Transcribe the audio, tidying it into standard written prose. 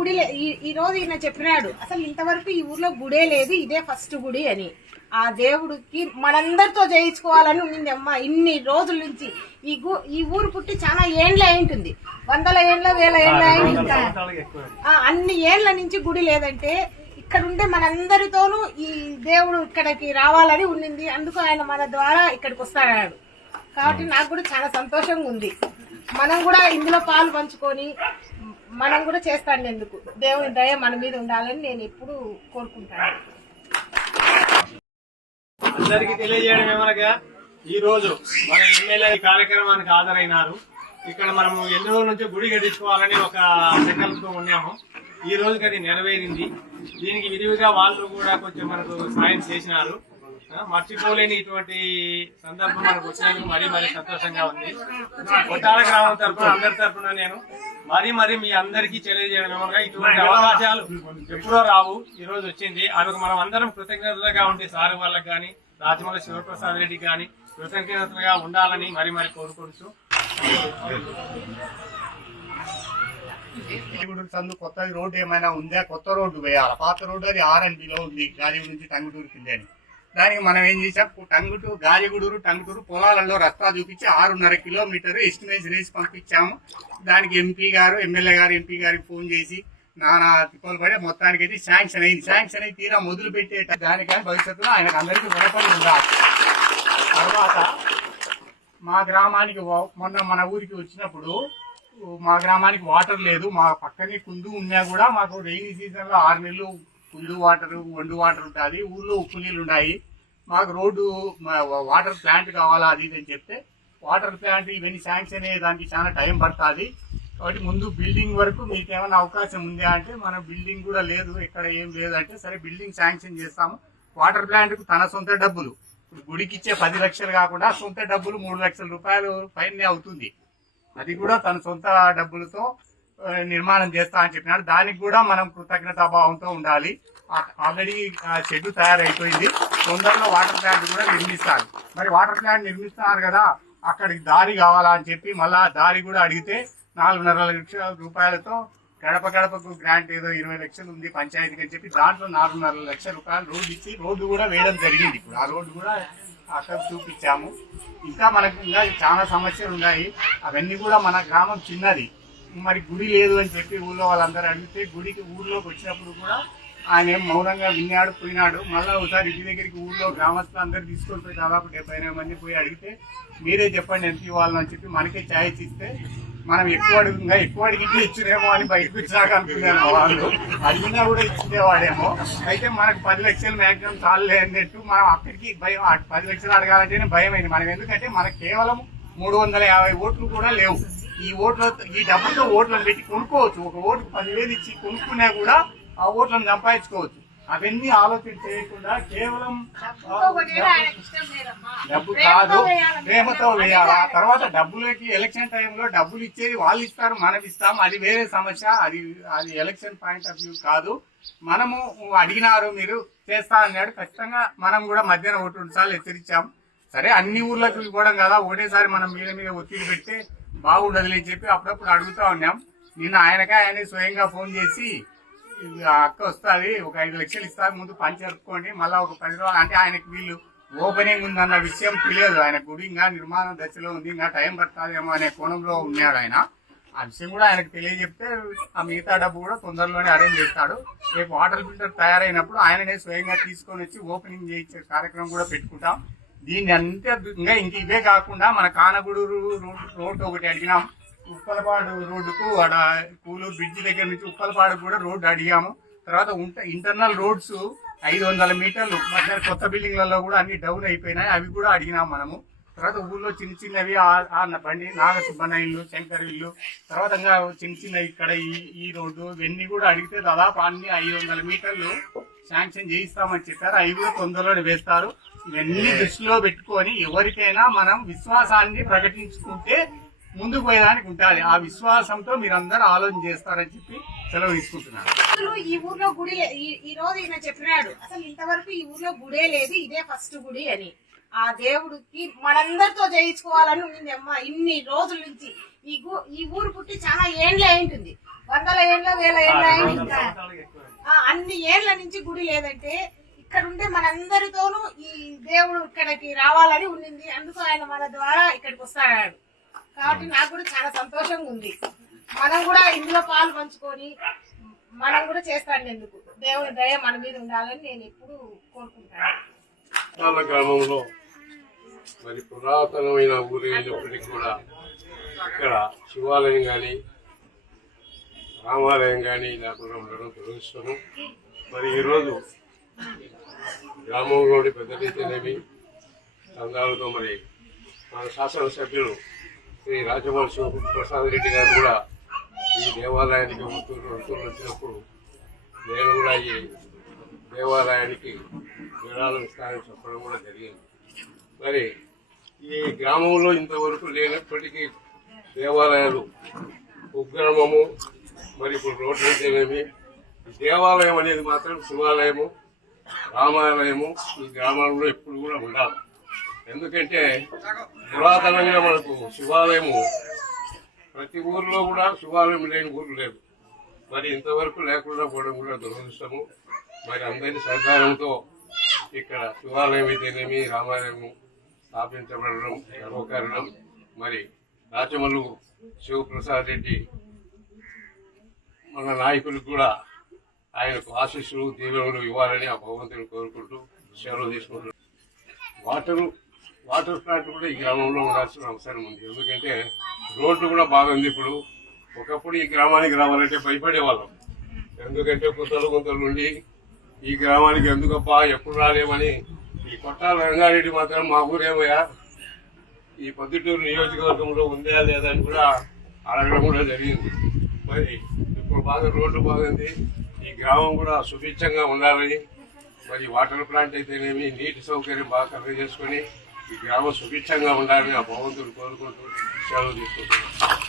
గుడి ఈ రోజు ఈయన చెప్పినాడు అసలు ఇంతవరకు ఈ ఊర్లో గుడే లేదు, ఇదే ఫస్ట్ గుడి అని. ఆ దేవుడికి మనందరితో చేయించుకోవాలని ఉండింది అమ్మ. ఇన్ని రోజుల నుంచి ఈ ఊరు పుట్టి చాలా ఏండ్ల అయింటుంది, వందల ఏండ్ల వేల ఏండ్ల అయింటుంది. అన్ని ఏండ్ల నుంచి గుడి లేదంటే ఇక్కడ ఉండే మనందరితోనూ ఈ దేవుడు ఇక్కడికి రావాలని ఉండింది. అందుకు ఆయన మన ద్వారా ఇక్కడికి వస్తాడు. కాబట్టి నాకు కూడా చాలా సంతోషంగా ఉంది. మనం కూడా ఇందులో పాలు పంచుకొని మనం కూడా చేస్తాను. ఎందుకు దేవుని దయ మన మీద ఉండాలని నేను ఎప్పుడు కోరుకుంటాను. అందరికి తెలియజేయడం ఏమనగా ఈ రోజు మన ఎమ్మెల్యే కార్యక్రమానికి హాజరైనారు. ఇక్కడ మనము ఎన్నో నుంచి గుడి కట్టించుకోవాలని ఒక సంకల్పంతో ఉన్నాము. ఈ రోజుకి అది నెరవేరింది. దీనికి విధివిగా వాళ్ళు కూడా కొంచెం మనకు సాయం చేసినారు. మర్చిపోలేని ఇటువంటి సందర్భం మనకు వచ్చినందుకు మరీ సంతోషంగా ఉంది. కొట్టాల గ్రామం తరఫున అందరి తరఫున నేను మరీ మీ అందరికీ తెలియజేయడం ఏమనగా ఇటువంటి అవకాశాలు ఎప్పుడో రావు, ఈ రోజు వచ్చింది. అందుకు మనం అందరం కృతజ్ఞతలుగా ఉంటే సార్ వాళ్ళకి కానీ రాజమౌళి శివప్రసాద్ రెడ్డికి కానీ కృతజ్ఞతలుగా ఉండాలని మరీ కోరుకుంటూ సందు కొత్త రోడ్డు ఏమైనా ఉందా, కొత్త రోడ్డు వేయాలి. పాత రోడ్డు అది RNBలో ఉంది, గాలిగూడు నుంచి టంగుటూరు కింద. దానికి మనం ఏం చేసాం, గాలిగూడూరు టంగుటూరు పొలాలలో రస్తా చూపించి 6.5 కిలోమీటర్ ఎస్టిమేషన్ వేసి పంపించాము. దానికి ఎమ్మెల్యే గారు ఎంపీ గారికి ఫోన్ చేసి నానా తిప్పలు పడి మొత్తానికి అయితే శాంక్షన్ అయింది. శాంక్షన్ అయి తీరా మొదలు పెట్టే దానికని భవిష్యత్తులో ఆయనకు అందరికీ రుణపడి ఉండాలి. తర్వాత మా గ్రామానికి మొన్న మన ఊరికి వచ్చినప్పుడు మా గ్రామానికి వాటర్ లేదు. మా పక్కనే కుందు ఉన్నా కూడా మాకు రెయినీ సీజన్లో 6 నెలలు కుందు వాటర్, వండు వాటర్ ఉంటుంది. ఊళ్ళో ఉప్పు నీళ్ళు ఉన్నాయి. మాకు రోడ్డు వాటర్ ప్లాంట్ కావాలా అది ఇది అని చెప్తే వాటర్ ప్లాంట్ ఇవన్నీ శాంక్షన్ అయ్యే దానికి చాలా టైం పడుతుంది. కాబట్టి ముందు బిల్డింగ్ వరకు మీకు ఏమైనా అవకాశం ఉందా అంటే మన బిల్డింగ్ కూడా లేదు, ఇక్కడ ఏం లేదంటే సరే బిల్డింగ్ శాంక్షన్ చేస్తాము. వాటర్ ప్లాంట్కు తన సొంత డబ్బులు, ఇప్పుడు గుడికి ఇచ్చే 10 లక్షలు కాకుండా సొంత డబ్బులు 3 లక్షల రూపాయలు పైనే అవుతుంది. అది కూడా తన సొంత డబ్బులతో నిర్మాణం చేస్తా అని చెప్పినాడు. దానికి కూడా మనం కృతజ్ఞతాభావంతో ఉండాలి. ఆల్రెడీ షెడ్ తయారైపోయింది. తొందరలో వాటర్ ప్లాంట్ కూడా నిర్మిస్తారు. మరి వాటర్ ప్లాంట్ నిర్మిస్తున్నారు కదా, అక్కడికి దారి కావాలా అని చెప్పి మళ్ళా దారి కూడా అడిగితే 4.5 లక్షల రూపాయలతో గడపకు గ్రాంట్ ఏదో 20 లక్షలు ఉంది పంచాయతీకి అని చెప్పి దాంట్లో 4.5 లక్షల రూపాయలు రోడ్డు ఇచ్చి రోడ్డు కూడా వేయడం జరిగింది. ఇప్పుడు ఆ రోడ్డు కూడా అక్కడ చూపించాము. ఇంకా మనకు ఇంకా చాలా సమస్యలు ఉన్నాయి. అవన్నీ కూడా మన గ్రామం చిన్నది, మరి గుడి లేదు అని చెప్పి ఊళ్ళో వాళ్ళందరూ అడిగితే గుడికి ఊళ్ళోకి వచ్చినప్పుడు కూడా ఆయన ఏం మౌనంగా విన్నాడు, పోయినాడు. మళ్ళీ ఒకసారి ఇంటి దగ్గరికి ఊళ్ళో గ్రామస్తులు అందరూ తీసుకొని పోయి దాదాపు 70 మంది పోయి అడిగితే మీరే చెప్పండి ఎంత ఇవ్వాలని అని చెప్పి మనకే ఛాయిస్ ఇస్తే మనం ఎక్కువ అడిగితే ఇచ్చినేమో అని బయటకు వచ్చినాక అనుకున్నాను. వాళ్ళు అడిగినా కూడా ఇచ్చేవాడేమో. అయితే మనకు 10 లక్షలు మ్యాక్సిమం చాలే అన్నట్టు మనం అక్కడికి భయం. 10 లక్షలు అడగాలంటేనే భయం అయింది మనకు. ఎందుకంటే మనకు కేవలం 350 ఓట్లు కూడా లేవు. ఈ డబ్బుతో ఓట్లను పెట్టి కొనుక్కోవచ్చు. ఒక ఓటుకు 10,000 ఇచ్చి కొనుక్కున్నా కూడా ఆ ఓట్లను సంపాదించుకోవచ్చు. అవన్నీ ఆలోచన చేయకుండా కేవలం డబ్బు కాదు ప్రేమతో వేయాలా. తర్వాత డబ్బులకి ఎలక్షన్ టైంలో డబ్బులు ఇచ్చేది వాళ్ళు ఇస్తారు, మనం ఇస్తాం, అది వేరే సమస్య. అది ఎలక్షన్ పాయింట్ ఆఫ్ వ్యూ కాదు. మనము అడిగినారు మీరు చేస్తా అన్నాడు, ఖచ్చితంగా మనం కూడా మధ్యాహ్నం 1-2 సార్లు హెచ్చరించాం. సరే అన్ని ఊర్లకు ఇవ్వడం కదా, ఒకటేసారి మనం మీద ఒత్తిడి పెడితే బాగుండదులే అని చెప్పి అప్పుడప్పుడు అడుగుతా ఉన్నాం. నిన్న ఆయన స్వయంగా ఫోన్ చేసి అక్క వస్తుంది, ఒక 5 లక్షలు ఇస్తారు, ముందు పని జరుపుకోండి, మళ్ళీ ఒక 10 రోజులు అంటే ఆయనకి వీళ్ళు ఓపెనింగ్ ఉందన్న విషయం తెలియదు. ఆయన గుడి ఇంకా నిర్మాణ దశలో ఉంది, ఇంకా టైం పడుతుందేమో అనే కోణంలో ఉన్నాడు ఆయన. ఆ విషయం కూడా ఆయనకు తెలియజెప్తే ఆ మిగతా డబ్బు కూడా తొందరలోనే అరేంజ్ చేస్తాడు. రేపు వాటర్ ఫిల్టర్ తయారైనప్పుడు ఆయననే స్వయంగా తీసుకొని వచ్చి ఓపెనింగ్ చేయించే కార్యక్రమం కూడా పెట్టుకుంటాం. దీన్ని అంతే ఇంక ఇవే కాకుండా మన కానగూడూరు రోడ్డు ఒకటి అడిగినాం. ఉప్పలపాడు రోడ్డుకు కూలూరు బ్రిడ్జి దగ్గర నుంచి ఉప్పలపాడు కూడా రోడ్డు అడిగాము. తర్వాత ఇంటర్నల్ రోడ్స్ 500 మీటర్లు మధ్య కొత్త బిల్డింగ్లలో కూడా అన్ని డౌన్ అయిపోయినాయి, అవి కూడా అడిగినాం మనము. తర్వాత ఊళ్ళో చిన్నవి బండి నాగసుబ్బన్న ఇల్లు, శంకర్ ఇల్లు, తర్వాత చిన్నవి ఇక్కడ ఈ రోడ్డు ఇవన్నీ కూడా అడిగితే దాదాపు అన్ని 500 మీటర్లు శాంక్షన్ చేయిస్తామని చెప్పారు. అవి కూడా తొందరలోనే వేస్తారు. ఇవన్నీ దృష్టిలో పెట్టుకొని ఎవరికైనా మనం విశ్వాసాన్ని ప్రకటించుకుంటే ముందుకు పోయేదానికి ఉంటుంది. ఆ విశ్వాసంతో మీరందరూ ఆలోచన చేస్తారని చెప్పి సెలవు తీసుకుంటున్నాను. ఈ ఊర్లో గుడి ఈ రోజు ఈయన చెప్పినాడు అసలు ఇంతవరకు ఈ ఊర్లో గుడే లేదు, ఇదే ఫస్ట్ గుడి అని. ఆ దేవుడికి మనందరితో చేయించుకోవాలని ఉండింది అమ్మ. ఇన్ని రోజుల నుంచి ఈ ఊరు పుట్టి చాలా ఏండ్ల అయింటుంది, వందల ఏళ్ళ వేల ఏళ్ళ సంవత్సరాలకు ఎక్కువ. అన్ని ఏళ్ల నుంచి గుడి లేదంటే ఇక్కడ ఉంటే మనందరితోనూ ఈ దేవుడు ఇక్కడికి రావాలని ఉండింది. అందుకు ఆయన మన ద్వారా ఇక్కడికి వస్తాడు. కాబట్టి నాకు కూడా చాలా సంతోషంగా ఉంది. మనం కూడా ఇందులో పాలు పంచుకొని మనం కూడా చేస్తాండేందుకు దేవుని దయ మన మీద ఉండాలని నేను ఎప్పుడు కోరుకుంటాను. చాలా గ్రామంలో మరి పురాతనమైన ఊరు అయినప్పటికీ కూడా ఇక్కడ శివాలయం కానీ రామాలయం కానీ లేకుండా ఉండడం దురదృష్టము. మరి ఈరోజు గ్రామంలోని పెద్దలైతేనేమి చందాలతో మరి మన శాసనసభ్యులు శ్రీ రాజమౌళి ప్రసాద్ రెడ్డి గారు కూడా ఈ దేవాలయానికి వంతులు వచ్చినప్పుడు నేను కూడా ఈ దేవాలయానికి విరాళం ఇస్తానని చెప్పడం కూడా జరిగింది. మరి ఈ గ్రామంలో ఇంతవరకు లేనప్పటికీ దేవాలయాలు కుగ్రామము మరి ఇప్పుడు రోడ్లు అయితేనేమి దేవాలయం అనేది మాత్రం శివాలయము రామాలయము ఈ గ్రామాల్లో ఎప్పుడు కూడా ఉండాలి. ఎందుకంటే పురాతనంగా మనకు శివాలయము ప్రతి ఊర్లో కూడా శివాలయం లేని ఊరు లేదు. మరి ఇంతవరకు లేకుండా పోవడం కూడా దురదృష్టము. మరి అందరి సహకారంతో ఇక్కడ శివాలయం అయితేనేమి రామాలయము స్థాపించబడడం గర్వకారణం. మరి రాచమల్లు శివప్రసాద్ రెడ్డి మన నాయకులకు కూడా ఆయనకు ఆశీస్సులు దీవెనలు ఇవ్వాలని ఆ భగవంతుని కోరుకుంటూ సెలవు తీసుకుంటున్నాం. వాటర్ ప్లాంట్ కూడా ఈ గ్రామంలో ఉండాల్సిన అవసరం ఉంది. ఎందుకంటే రోడ్డు కూడా బాగుంది. ఇప్పుడు ఒకప్పుడు ఈ గ్రామానికి రావాలంటే భయపడేవాళ్ళం. ఎందుకంటే గుంతలు నుండి ఈ గ్రామానికి ఎందుకప్పా ఎప్పుడు రాలేమని. ఈ కొట్టాల రంగారెడ్డి మాత్రం మా ఊరేమయ్యా ఈ పొద్దుటూరు నియోజకవర్గంలో ఉందా లేదా అని కూడా అడగడం కూడా జరిగింది. మరి ఇప్పుడు బాగా రోడ్డు బాగుంది. ఈ గ్రామం కూడా సుభిక్షంగా ఉండాలని మరి వాటర్ ప్లాంట్ అయితేనేమి నీటి సౌకర్యం బాగా కవర్ చేసుకొని ఈ గ్రామం సుభిక్షంగా ఉండాలని ఆ భగవంతుడు కోరుకుంటూ సెలవు తీసుకుంటున్నాం.